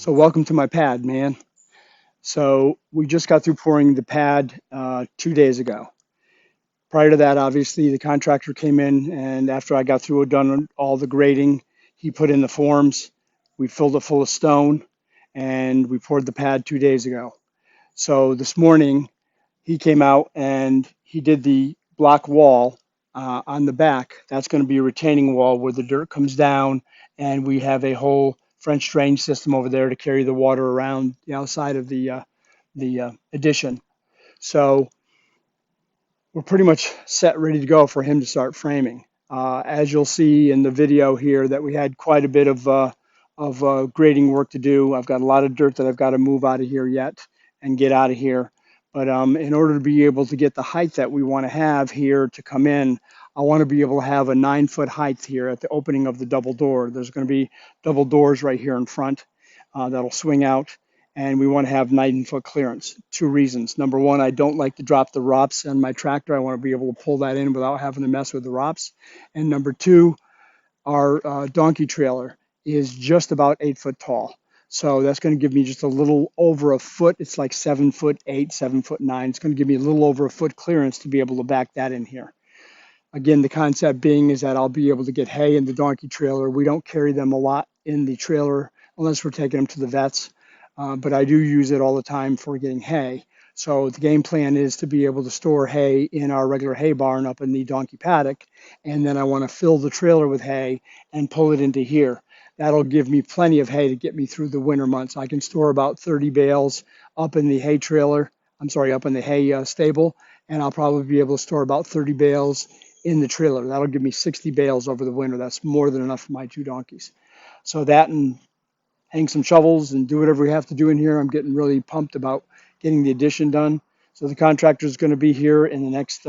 So welcome to my pad, man. So we just got through pouring the pad 2 days ago. Prior to that, obviously, the contractor came in, and after I got through done all the grading, he put in the forms. We filled it full of stone, and we poured the pad 2 days ago. So this morning, he came out and he did the block wall on the back. That's going to be a retaining wall where the dirt comes down, and we have a whole French drain system over there to carry the water around the outside of the addition. So we're pretty much set, ready to go for him to start framing. As you'll see in the video here, that we had quite a bit of grading work to do. I've got a lot of dirt that I've got to move out of here yet and get out of here. But in order to be able to get the height that we want to have here to come in, I want to be able to have a 9 foot height here at the opening of the double door. There's going to be double doors right here in front that'll swing out, and we want to have 9 foot clearance. Two reasons. Number one, I don't like to drop the ROPS on my tractor. I want to be able to pull that in without having to mess with the ROPS. And number two, our donkey trailer is just about 8 foot tall. So that's going to give me just a little over a foot. It's like 7'8", 7'9". It's going to give me a little over a foot clearance to be able to back that in here. Again, the concept being is that I'll be able to get hay in the donkey trailer. We don't carry them a lot in the trailer unless we're taking them to the vets, but I do use it all the time for getting hay. So the game plan is to be able to store hay in our regular hay barn up in the donkey paddock, and then I want to fill the trailer with hay and pull it into here. That'll give me plenty of hay to get me through the winter months. I can store about 30 bales up in the hay trailer. Up in the hay stable, and I'll probably be able to store about 30 bales in the trailer. That'll give me 60 bales over the winter. That's more than enough for my two donkeys. So that and hang some shovels and do whatever we have to do in here. I'm getting really pumped about getting the addition done. So the contractor is going to be here in the next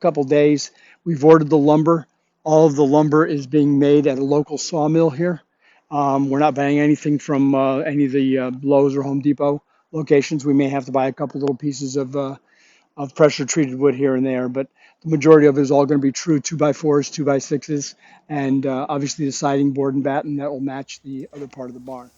couple days. We've ordered the lumber. All of the lumber is being made at a local sawmill here. We're not buying anything from any of the Lowe's or Home Depot locations. We may have to buy a couple little pieces of pressure treated wood here and there, but the majority of it is all going to be true 2x4s, 2x6s, and obviously the siding board and batten that will match the other part of the barn.